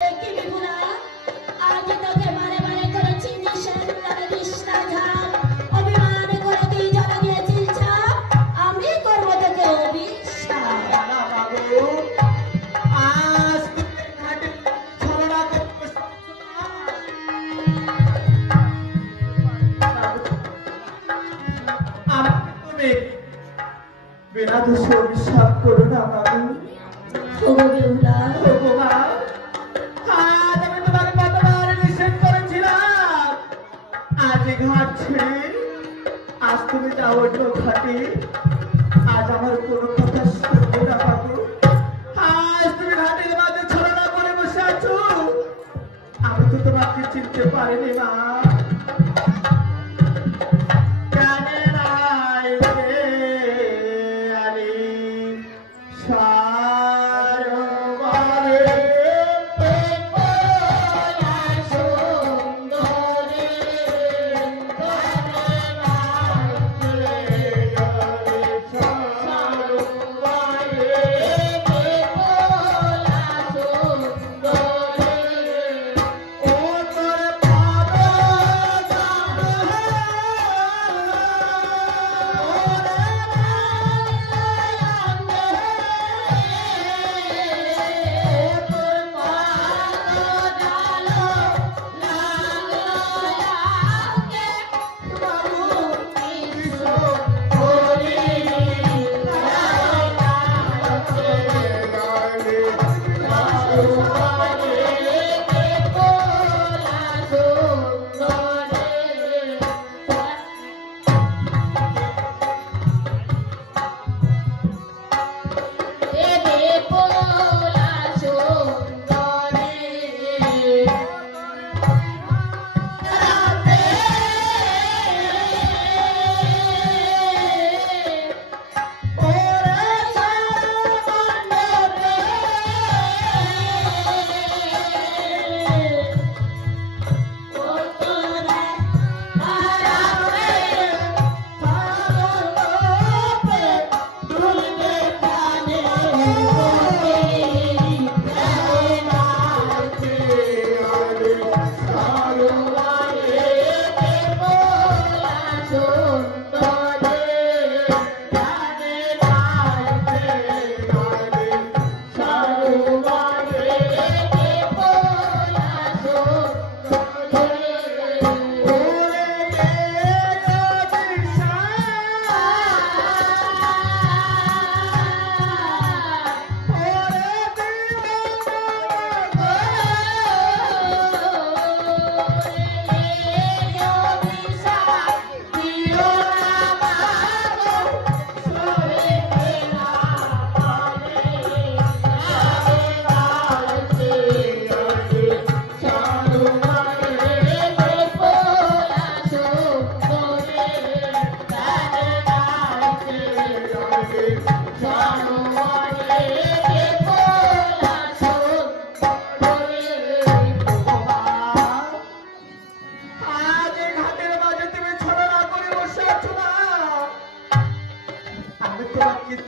কি বিপুলা, আজ তোকে মারে মারে করেছি নিষেধ করে দিস না ঝাল, অভিমান করে তুই জ্বালা দিয়েছিস ঝাল, আমি করবো তোকে অভিশাপ। না বাবু, আজ তুমি ঘাটে ছলনা করতে আমাকে তুমি বিনা দোষে অভিশাপ করো না বাবু। ওগো বিপুলা, ওগো মা, আজ আমি তোমাকে কতবার নিষেধ করেছিলাম, আজ এই ঘাট ছেড়ে আজ তুমি যাও অন্য ঘাটে। আজ আমার কোনো কথা শুনবে না বাবু। আজ তুমি ঘাটের মাঝে ছলনা করে বসে আছো, আমি তো তোমাকে চিনতে পারিনি মা। জানে নাই রে আরে সারবারে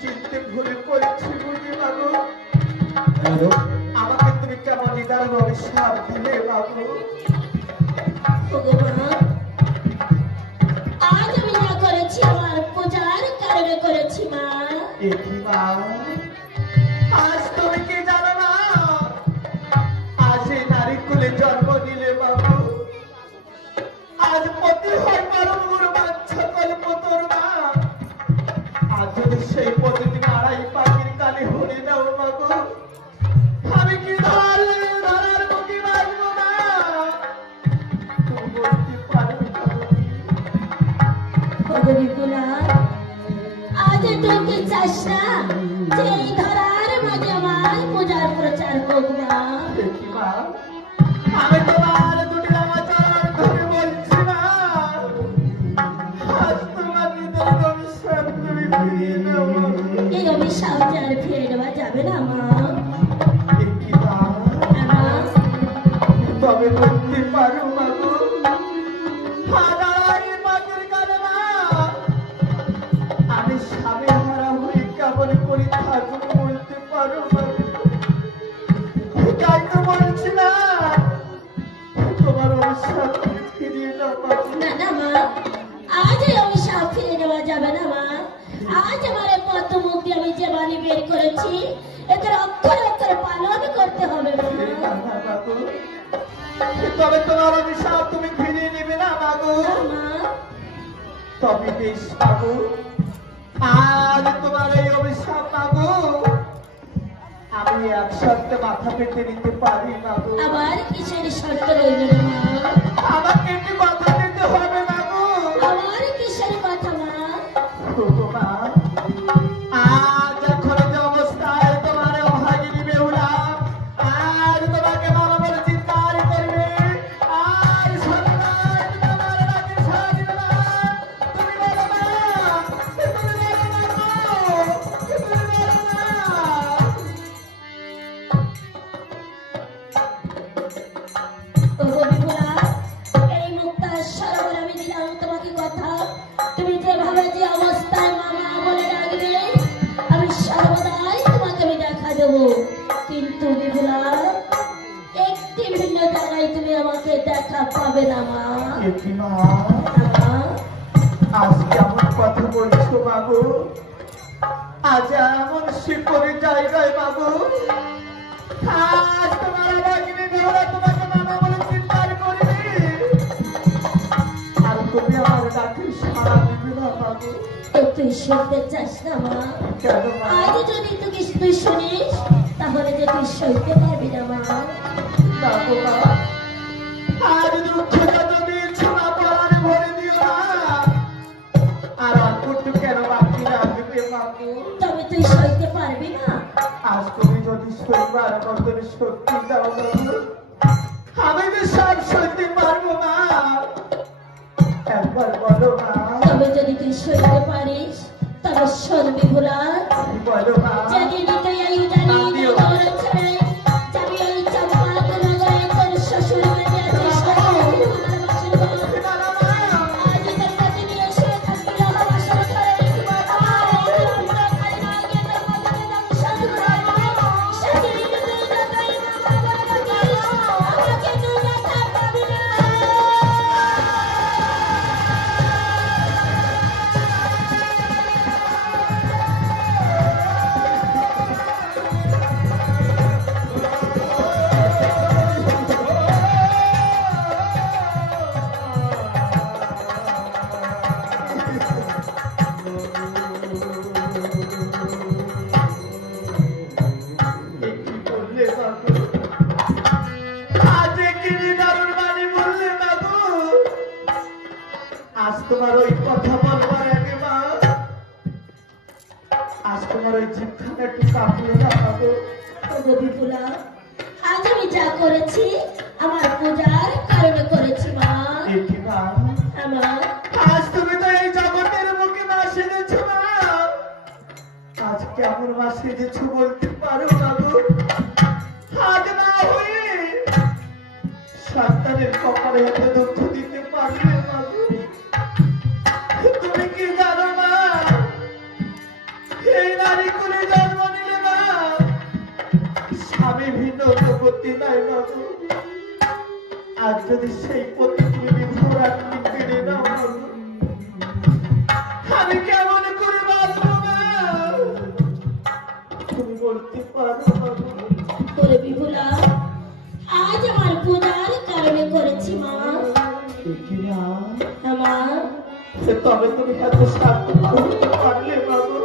চিনতে ভুলে করেছি বুঝি বাবু। আমাকে তুমি কেমন নিদারুণ অভিশাপ দিলে বাবু। ওগো মা, আজ আমি যা করেছি আমার পূজার কারণে করেছি মা। এ কি মা, আজ তুমি কি জানো না, আজ এই নারী কুলে জন্ম নিলে বাবু, আজ পতি হয় পরমগুরু বাচ্চা কল্প তোর মা। আজ যদি সেই পতি তুমি আড়াই পাখির কালে হরে দাও বাবু, আমি কি ধরার মুখে বাঁচবো না, তুমি বলতে পারবে বাবু। ওগো বিপুলা, আজ তুই কি চাস না যে এই ধরার মাঝে আমার পূজার প্রচার হোক মা? দেখি মা, আমি তোমার দুটি রামাচার ধরে বলছি মা, আজ তোমার হৃদয় অভিশাপ তুমি ফিরিয়ে দাও বাবু। এই অভিশাপ যে আর ফিরে নেওয়া যাবে না মা। দেখি মা, মা, তবে বলতে পারো বাবু, আড়াই পাখির কালে মা, আমি স্বামী হারা হয়ে কেমন করে থাকবো বলতে পারো বাবু। তাই তো বলছি না, দিয়েছি একে অক্ষরে অক্ষরে পালন করতে হবে ঠিক মা। আছে বাবু, তবে তোমার অভিশাপ তুমি ফিরিয়ে নেবে না বাবু? মা তবে বেশ বাবু, আজ তোমার এই অভিশাপ বাবু আমি এক সপ্তাহে মাথা পেতে নিতে পারি বাবু। আবার কিসের শর্ত রইল রে মা? আমাকে একটি কথা দিতে হবে বাবু। আবার কিসের কথা মা? ওগো মা, আজ এখন যে অবস্থায় তোমার অভাগিনী বেহুলা আজ তোমাকে মামা বলে চিৎকার করবে, আর সন্তান তোমার রাতে সারা দিবে না। তুমি বলো না, তুমি বলো না গো, তুমি বলো না। ওগো বিপুলা, এই মুক্তার সরোবর আমি দিলাম তোমাকে কথা, তুমি যেভাবে যে অবস্থায় মামা বলে ডাকবে আমি সর্বদাই তোমাকে আমি দেখা দেবো। কিন্তু বিপুলা, একটি ভিন্ন জায়গায় তুমি আমাকে দেখা পাবে না মা। একি মা, মা, আজ কেমন কথা বলছো বাবু? আজ এমন শিকড়ের জায়গায় বাবু, আজ তোমার বাগিনী বেহুলা তোমাকে মামা বলে চিৎকার করবে, আর তুমি আমার ডাকে সাড়া দিবে না বাবু। তো তুই শুনতে চাস না মা? কেন মা? আজ যদি তুই শুনিস তাহলে যে তুই সইতে পারবি না মা। বাবু মা, আজ দুঃখ যত দিয়েছো না পরাণে ভরে দিও না, আর অল্পটুকু কেন বাকি রাখবে বাবু? তবে তুই সইতে পারবি না? আজ তুমি যদি শৈবার মতন শক্তি দাও বাবু, আমি তো সব সইতে পারবো না। একবার বলো মা, তবে যদি তুই সইতে পারিস তবে শোন বিপুলা, বলো মা। যেদিন তুই এই উজানি নগর ছেড়ে যাবি ওই চম্পাক নগরে তোর শ্বশুর বাড়ি আছে আমার বাসর ঘর। না, না, না। আজ তোর কাছে নিয়ে এসে থাকবি আমার বাসর ঘরে। আমার এই অন্ধকার না গিয়ে তোর মধ্যে দংশন করবো। সেদিন তুই যতই মামা বলে ডাকিস, আমাকে তুই দেখা পাবি না। কি বললে বাবু? আজ কি দারুণ বাণী বললে বাবু? আজ তোমার ওই কথা বলবার আগে মা, আজ তোমার ওই জিভখানা একটু কাঁপলো না বাবু? ওগো বিপুলা, আজ আমি যা করেছি আমার পূজার কারণে করেছি মা। এটি মা, আমার আজ তুমি তো এই জগতের মুখে মা সেজেছ মা। আজ কেমন মা সেজেছ বলতে পারো বাবু? আজ না হয়ে সন্তানের কপালে এত দুঃখ দিতে পারবে বাবু? তুমি কি জানো মা, এই নারী কুলে জন্ম নিলে না স্বামী ভিন্ন জগতি নাই বাবু। আজ যদি সেই পতি তুমি বিভোরাত কেড়ে নাও বাবু, আমি কেমন করে বাঁচবো মা? তুমি বলতে পারো বাবু? করে বিপুলা, আজ আমার পূজার কারণে করেছি মা। দেখি না, আমার তবে তুমি এত স্বার্থ করতে পারলে বাবু?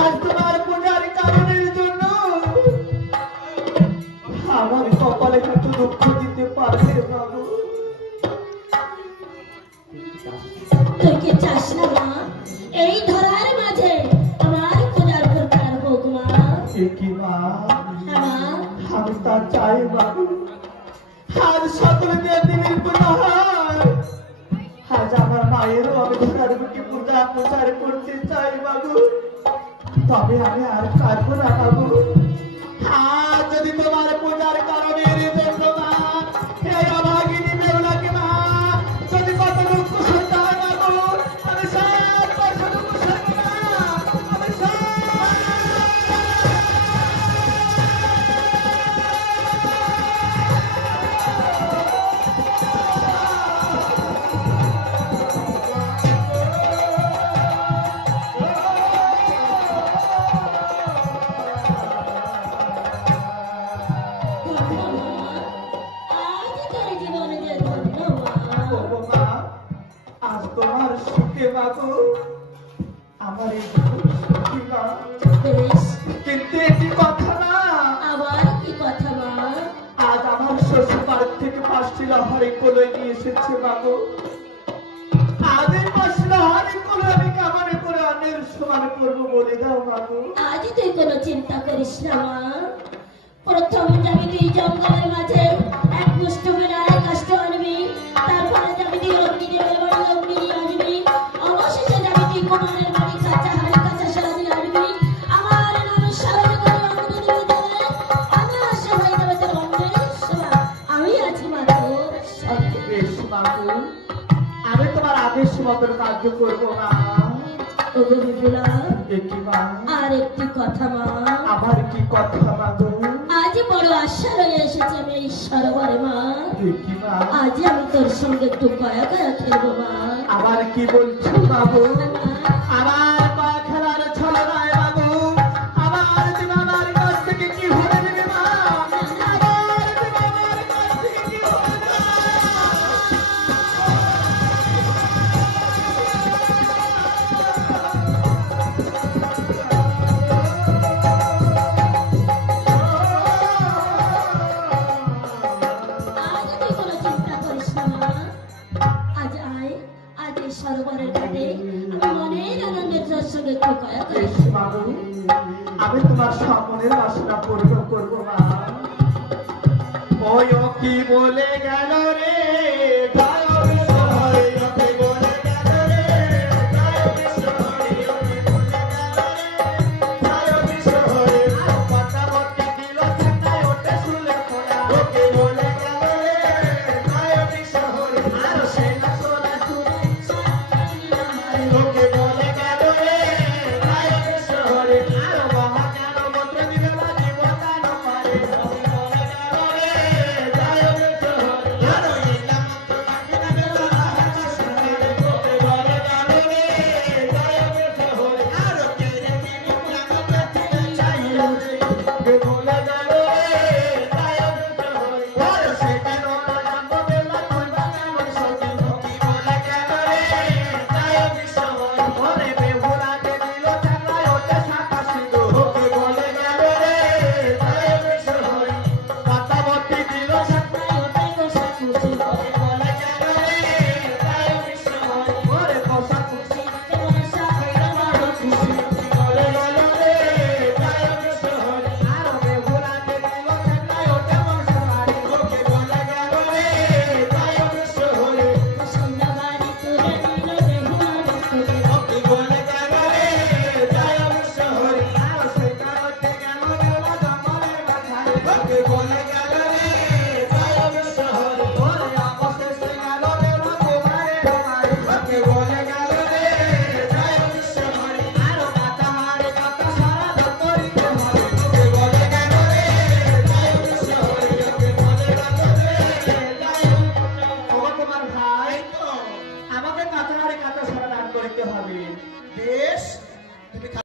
আজ তোমার পূজার কারণের জন্য আমার কপালে কত দুঃখ দিতে পারলে বাবু? তুই কি চাস না মা এই ধরার মাঝে আমার পূজার প্রচার হোক মা? কি মা, আমার আমি তা চাই বাবু। আজ সকল দেবীর পূজা হয়, আজ আমার মায়েরও আমি ঘোড়ার বুকে পূজা প্রচার করতে চাই বাবু। তবে আমি আর কাটবো না বাবু। আজ যদি তোমার পূজার কারণের জন্য মা এই অভাগিনী বেহুলাকে মা যদি কত দুঃখ সহ্য হয় বাবু, আমি সব কষ্ট দুঃখ সইব না, আমি সব আজ তোর জীবনে যে ধন্য মা। ওগো মা, আজ তোমার সুখে বাবু আমার এই সুখী মা। বেশ, কিন্তু একটি কথা না, আবার কি কথা মা? আজ আমার শ্বশুর বাড়ি থেকে 5টি লহারি কলই নিয়ে এসেছে বাবু। আজ এই 5 লহারি কলই আমি কামানে করে অন্যের সমান করবো বলে দাও বাবু। আজ তুই কোনো চিন্তা করিস না মা। প্রথম যাবি তুই জঙ্গলের মাঝে, এক মুষ্ট বেড়ায় কষ্ট আনবি, তারপরে যাবি তুই অগ্নিদেবের বাড়ি, অগ্নি নিয়ে আসবি, অবশেষে যাবি তুই কুমারের বাড়ি, কাঁচা হাড়ি কাঁচা সারাদিন আনবি। আমার নামে স্মরণ করে অগ্নিদেবী দেবে, আমার সেবাই দেবে তোর অন্যের সেবা। আমি আছি মা তোর সঙ্গে। বেশ বাবু, আমি তোমার আদেশ মতন কার্য করবো মা। ওগো বিপুলা, একই মা, আর একটি কথা মা। আবার কি কথা বাবু? আজ বড় আশা রয়ে এসেছে আমি এই সরোবরে মা। একই মা, আজ আমি তোর সঙ্গে একটু গয়া গয়া খেলবো মা। আবার কি বলছো বাবু? আমার পা খেলার ছলনায় বাবু, আমার তুমি আমার কাছ থেকে কি হয়ে নেবে মা? আমার তুমি আমার কাছ থেকে কি হয়ে নেবে? আজ তুই কোনো চিন্তা করিস না মা। আজ আয়, আজ এই সরোবরের ঘাটে আমি মনের আনন্দের তোর সঙ্গে একটু গয়া গয়া বেশ বাবু, আমি তোমার স্বপ্নের বাসনা পূর্ণ করবো মা। ওই ও কি বলে গেল রে, জয় বিশ্বহরি, ও কি বলে গেল রে, জয় বিশ্বহরি, ও কি বলে গেল রে, জয় বিশ্বহরি। আর কথা বলতে দিল ঠান্ডায় ওঠে শুলে খোলা, ও কি বলে গেল রে, জয় বিশ্বহরি। আর সে না শোনা শুনে ও কি বলে গেল রে, জয় বিশ্বহরি। আর মহা জ্ঞান মন্ত্র দিবে না জীবদান পারে, ও কি বলে গেল রে, জয় বিশ্বহরি। আর ইলা মন্ত্র লাগিনা বেলা হাসি শুনে, ও কি বলে গেল রে, জয় বিশ্বহরি। আর কে রে কি মুখলাম পেতে চাইলো রে, কে বলে গেল রে, জয় বিশ্বহরি। আর সে কেন জানবো বেলা তুই বানানো সখী, ও কি বলে গেল রে, জয় বিশ্বহরি। ওরে বেহুলাতে দিল চালায় ওঠে সাতা সিঁদুর, ও কি বলে গেল রে, জয় বিশ্বহরি। পাতাবতী দিল সাতায় ওঠে বসা খুশি, ও কি বলে গেল রে, জয় বিশ্বহরি। ওরে বসা খুশি বসা হইরা বড় খুশি, ও কি বলে গেল রে, জয় বিশ্বহরি। আর বেহুলাতে দিল চালায় ওঠে বসা বাড়ি, ও কি বলে গেল রে, জয় বিশ্বহরি। সন্ধ্যা বাড়ি তুলে দিল বেহুলা বস্তুতে। ও কি বলে গেল রে, জয় বিশ্বহরি। আর সে কারণে গেল বেলা জঙ্গলের মাঝারে, ও কি বলে গেল